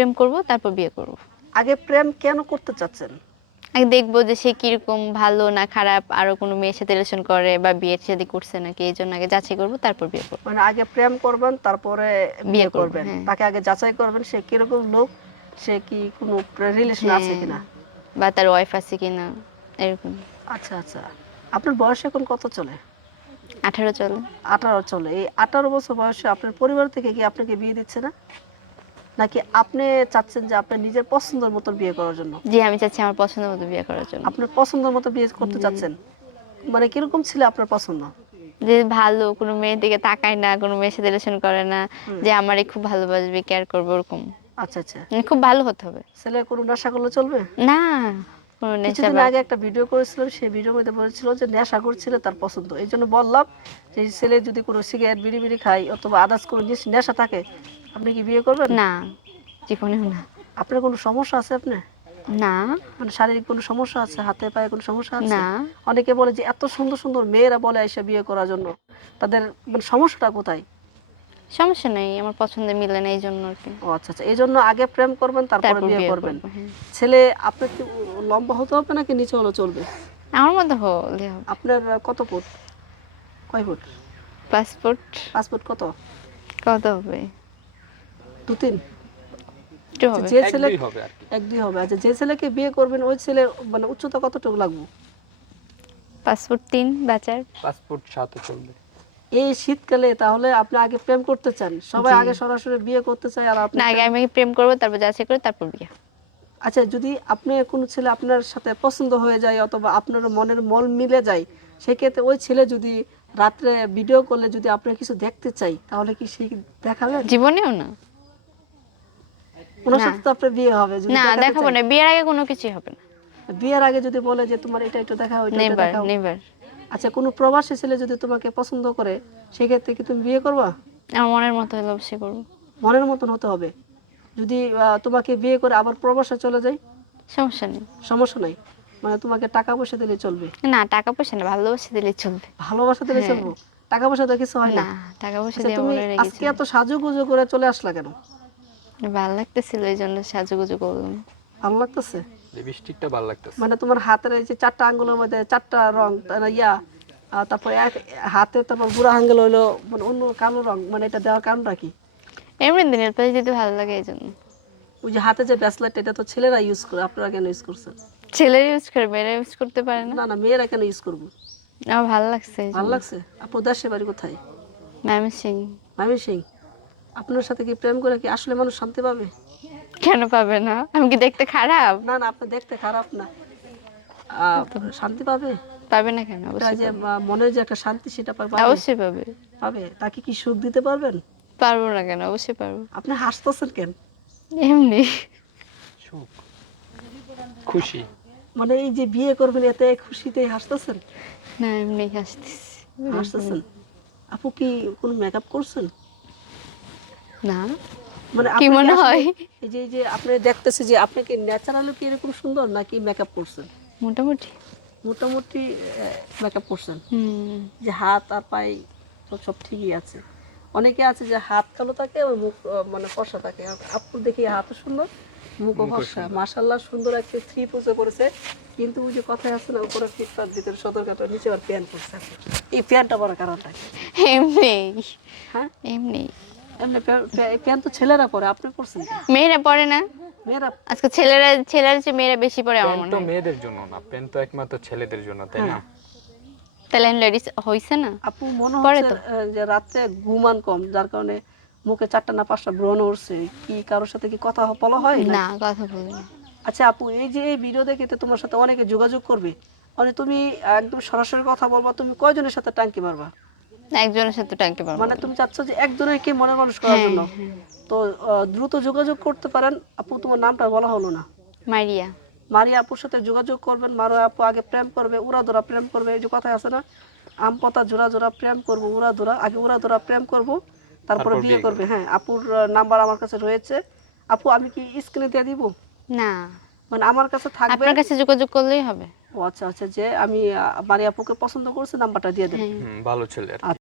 প্রেম করব তারপর বিয়ে করব। আগে প্রেম কেন করতে চাচ্ছেন? আগে দেখব যে সে কীরকম ভালো না খারাপ আরও কোনো মেয়ের সাথে রিলেশন করে বা বিয়ে শাদী করছে নাকি এই জন্য আগে যাচাই করব তারপর বিয়ে করব। মানে আগে প্রেম করবেন তারপরে বিয়ে করবেন। হ্যাঁ। তাকে আগে যাচাই করবেন সে কীরকম লোক সে কি কোনো রিলেশন আছে হ্যাঁ। কিনা? বা তার ওয়াইফ আছে কিনা এরকম। আচ্ছা আচ্ছা। আপনার বয়স এখন কত চলে? আঠারো চলে। আঠারো চলে। এই আঠারো বছর বয়সে আপনার পরিবার থেকে কি আপনাকে বিয়ে দিচ্ছে না? নাকি আপনি চাচ্ছেন যে আপনি নিজের পছন্দের মতো বিয়ে করার জন্য? যে আমি চাচ্ছি আমার পছন্দ মতো বিয়ে করার জন্য। আপনার পছন্দের মতো বিয়ে করতে চাচ্ছেন? মানে কীরকম ছিল আপনার পছন্দ? যে ভালো কোনো মেয়ের দিকে তাকায় না কোনো মেয়ের সাথে রিলেশন করে না যে আমারে খুব ভালোবাসবে কেয়ার করবে ওরকম। আচ্ছা আচ্ছা। মানে খুব ভালো হতে হবে। ছেলে কোনো নেশা করলে চলবে? না কিছুদিন আগে একটা ভিডিও করেছিলাম সেই ভিডিওর মধ্যে বলেছিল যে নেশা করছিল তার পছন্দ। এই জন্য বললাম যে ছেলে যদি কোনো সিগারেট বিড়ি বিড়ি খায় অথবা আদার্স কোনো জিনিস নেশা থাকে আপনি কি বিয়ে করবেন? না জীবনেও না। আপনার কোনো সমস্যা আছে আপনার? না। মানে শারীরিক কোনো সমস্যা আছে? হাতে পায়ে কোনো সমস্যা আছে? না। অনেকে বলে যে এত সুন্দর সুন্দর মেয়েরা বলে এসে বিয়ে করার জন্য। তাদের মানে সমস্যাটা কোথায়? সমস্যা নেই আমার পছন্দের মিলে না এই জন্য আর কি। ও আচ্ছা আচ্ছা এই জন্য আগে প্রেম করবেন তারপরে বিয়ে করবেন। হ্যাঁ। ছেলে আপনার কি লম্বা হতে হবে নাকি নিচে হলে চলবে? আমার মতো হলে হবে। আপনার কত ফুট? কয় ফুট? পাসপোর্ট পাসপোর্ট কত? কত হবে? দু তিন। যে ছেলে এক দুই হবে। আচ্ছা যে ছেলেকে বিয়ে করবেন ওই ছেলের মানে উচ্চতা কতটুকু লাগবে? পাসপোর্ট তিন বাচ্চার পাসপোর্ট সাথে চলবে। এই শীতকালে তাহলে আপনি আগে প্রেম করতে চান। সবাই আগে সরাসরি বিয়ে করতে চায় আর আপনি আগে আমি প্রেম করব তারপর যাচাই করে তারপর বিয়ে। আচ্ছা যদি আপনি কোনো ছেলে আপনার সাথে পছন্দ হয়ে যায় অথবা আপনার মনের মন মিলে যায় সেক্ষেত্রে ওই ছেলে যদি রাত্রে ভিডিও করলে যদি আপনার কিছু দেখতে চাই তাহলে কি সে দেখাবেন? জীবনেও না। ওনার সাথে তো আপনার বিয়ে হবে না দেখাবো না। বিয়ের আগে কোনো হবে না। বিয়ের আগে যদি বলে যে তোমার এটা একটু দেখাও এটা একটু নেভার নেভার। আচ্ছা কোনো প্রবাসী ছেলে যদি তোমাকে পছন্দ করে সেক্ষেত্রে কি তুমি বিয়ে করবা? আমার মনের মতো হলে অবশ্যই করব। মনের মতন হতে হবে। যদি তোমাকে বিয়ে করে আবার প্রবাসে চলে যায় সমস্যা নেই। সমস্যা নাই। মানে তোমাকে টাকা পয়সা দিলে চলবে? না টাকা পয়সা না ভালোবাসা দিলেই চলবে। ভালোবাসা দিলে হ্যাঁ। চলবো? টাকা পয়সা দিয়ে কিছু হয় না। টাকা পয়সা আচ্ছা দিয়ে তুমি আজকে এত সাজুগুজু করে চলে আসলা কেন? ভালো লাগতেছিল এই জন্য সাজুগুজু করলাম। ভালো লাগতেছে? লিপস্টিকটা ভালো লাগতেছে। মানে তোমার হাতের এই যে চারটা আঙ্গুলের মধ্যে চারটা রং ইয়া তারপর এক হাতে তারপর বুড়া আঙ্গুল হইল মানে অন্য কালো রং মানে এটা দেওয়ার কারণটা কি? এমনি দিনের পরে যদি ভালো লাগে এই জন্য। ওই যে হাতে যে ব্রেসলেট এটা তো ছেলেরা ইউজ করে আপনারা কেন ইউজ করছেন? ছেলেরা ইউজ করে মেয়েরা ইউজ করতে পারে না। না না মেয়েরা কেন ইউজ করব? আমার ভালো লাগছে ভালো লাগছে? আপনার দেশের বাড়ি কোথায়? ম্যামি সিং মামি সিং আপনার সাথে কি প্রেম করে কি আসলে মানুষ শান্তি পাবে? কেন পাবে না? আমি কি দেখতে খারাপ? না না আপনি দেখতে খারাপ না। শান্তি পাবে? পাবে না কেন? অবশ্যই যে। মনের যে একটা শান্তি সেটা পাবে অবশ্যই পাবে। পাবে? তাকে কি সুখ দিতে পারবেন? পারব না কেন? অবশ্যই পারব। আপনি হাসতেছেন কেন? এমনি। সুখ। খুশি। মানে এই যে বিয়ে করবেন এতে খুশিতে হাসতেছেন? না এমনি হাসতেছি। হাসতেছেন? আপু কি কোনো মেকআপ করছেন? না। মানে কি মনে হয়? এই যে যে আপনি দেখতেছি যে আপনি কি ন্যাচারালি কি এরকম সুন্দর নাকি মেকআপ করছেন? মোটামুটি। মোটামুটি মেকআপ করছেন। যে হাত আর পায়ে তো সব ঠিকই আছে। অনেকে আছে যে হাত কালো থাকে মুখ মানে ফর্সা থাকে। দেখি হাতও সুন্দর মুখও ফর্সা। মাশাল্লাহ সুন্দর একটা থ্রি পোজে পড়েছে। কিন্তু ওই যে কথায় আছে না উপরে ফিটটার ভিতরে সদর কাটা নিচে আর প্যান্ট পরছে। এই প্যান্টটা পরার কারণটা এমনি। হ্যাঁ? এমনি। এমনি প্যান্ট তো ছেলেরা পরে আপনি পরছেন মেয়েরা পড়ে না। মেয়েরা আজকে ছেলেরা ছেলেরা চেয়ে মেয়েরা বেশি পড়ে আমার মনে হয়। মেয়েদের জন্য না প্যান্ট তো একমাত্র ছেলেদের জন্য তাই না? তাহলে লেডিস হইছে না? আপু মনে হচ্ছে যে রাতে ঘুমান কম যার কারণে মুখে চারটা না পাঁচটা ব্রণ উঠছে কি কারোর সাথে কি কথা বলা হয়? না না কথা বলি না। আচ্ছা আপু এই যে এই ভিডিও দেখে তো তোমার সাথে অনেকে যোগাযোগ করবে। মানে তুমি একদম সরাসরি কথা বলবা তুমি কয়জনের সাথে টাঙ্কি মারবা? একজনের সাথে টাঙ্কি পারব মানে তুমি চাচ্ছ যে একজনের কি মনে মানুষ করার হ্যাঁ, জন্য? তো দ্রুত যোগাযোগ করতে পারেন। আপু তোমার নামটা বলা হলো না? মারিয়া। মারিয়া আপুর সাথে যোগাযোগ করবেন। মারো আপু আগে প্রেম করবে উড়া ধরা প্রেম করবে। এই যে কথা আছে না আম পাতা জোড়া জোড়া প্রেম করব উড়া ধরা আগে উড়া ধরা প্রেম করব তারপরে বিয়ে করবে। হ্যাঁ আপুর নাম্বার আমার কাছে রয়েছে। আপু আমি কি স্ক্রিনে দিয়ে দিব? না। মানে আমার কাছে থাকবে? আপনার কাছে যোগাযোগ করলেই হবে। ও আচ্ছা আচ্ছা যে আমি মারিয়া আপুকে পছন্দ করছি নাম্বারটা দিয়ে দেন। হ্যাঁ। হুম, ভালো ছেলে।